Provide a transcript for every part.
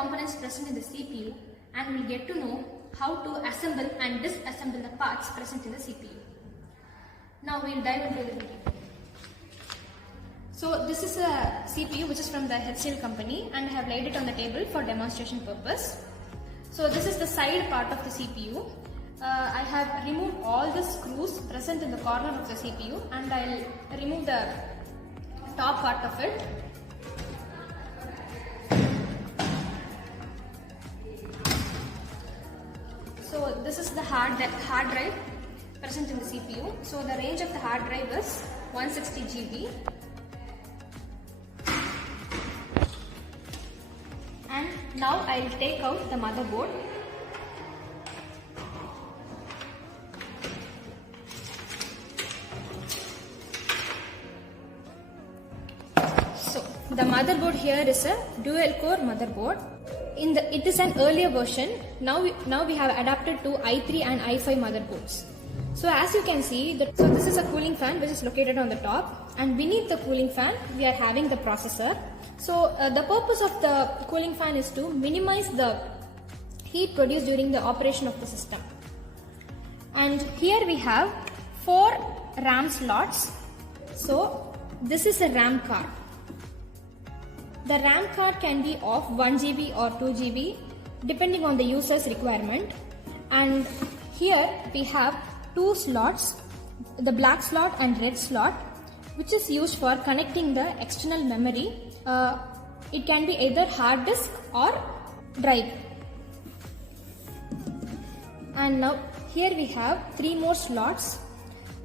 components present in the CPU and we'll get to know how to assemble and disassemble the parts present in the CPU. Now we'll dive into the video. So this is a CPU which is from the HCL company and I have laid it on the table for demonstration purpose. So this is the side part of the CPU. I have removed all the screws present in the corner of the CPU and I'll remove the top part of it. So this is the hard drive present in the CPU. So the range of the hard drive is 160 GB. And now I will take out the motherboard. So the motherboard here is a dual core motherboard. It is an earlier version. Now we have adapted to i3 and i5 motherboards. So as you can see, this is a cooling fan which is located on the top, and beneath the cooling fan we are having the processor. So the purpose of the cooling fan is to minimize the heat produced during the operation of the system. And here we have 4 RAM slots. So this is a RAM card. The RAM card can be of 1 GB or 2 GB depending on the user's requirement. And here we have 2 slots, the black slot and red slot, which is used for connecting the external memory. It can be either hard disk or drive. And now here we have 3 more slots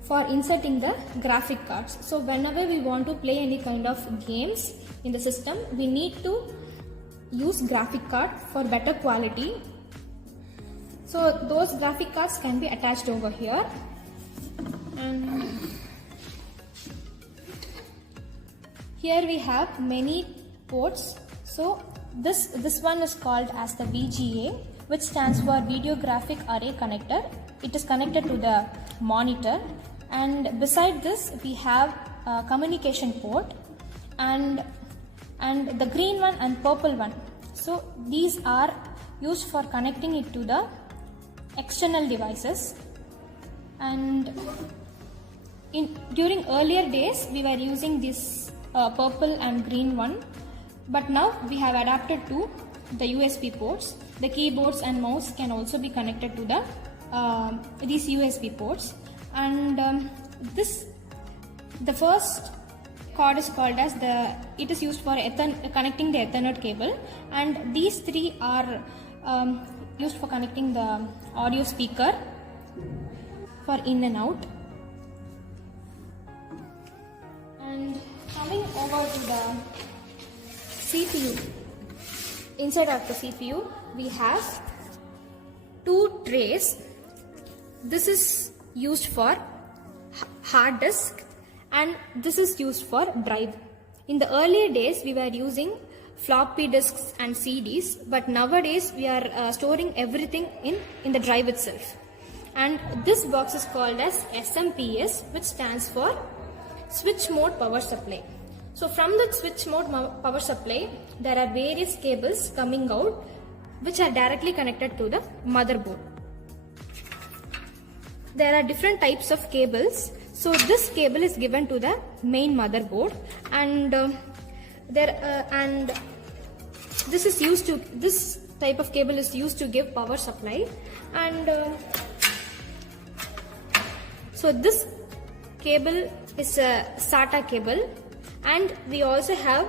for inserting the graphic cards. So whenever we want to play any kind of games in the system, we need to use graphic card for better quality. So those graphic cards can be attached over here. And here we have many ports. So this one is called as the VGA, which stands for Video Graphic Array Connector. It is connected to the monitor, and beside this we have a communication port and the green one and purple one. So these are used for connecting it to the external devices. And during earlier days we were using this purple and green one, but now we have adapted to the USB ports. The keyboards and mouse can also be connected to these USB ports. And the first cord is called as it is used for connecting the Ethernet cable, and these 3 are used for connecting the audio speaker for in and out. And coming over to the CPU, inside of the CPU we have 2 trays. This is used for hard disk and this is used for drive. In the earlier days we were using floppy disks and CDs, but nowadays we are storing everything in the drive itself. And this box is called as SMPS, which stands for Switch Mode Power Supply. So from the switch mode power supply there are various cables coming out which are directly connected to the motherboard. There are different types of cables. So this cable is given to the main motherboard, and this type of cable is used to give power supply. And so this cable is a SATA cable, and we also have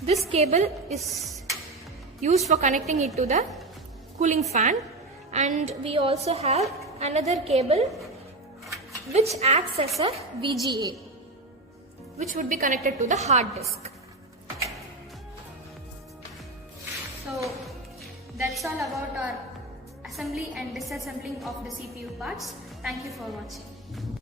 this cable is used for connecting it to the cooling fan, and we also have another cable which acts as a VGA, which would be connected to the hard disk. So that's all about our assembly and disassembling of the CPU parts. Thank you for watching.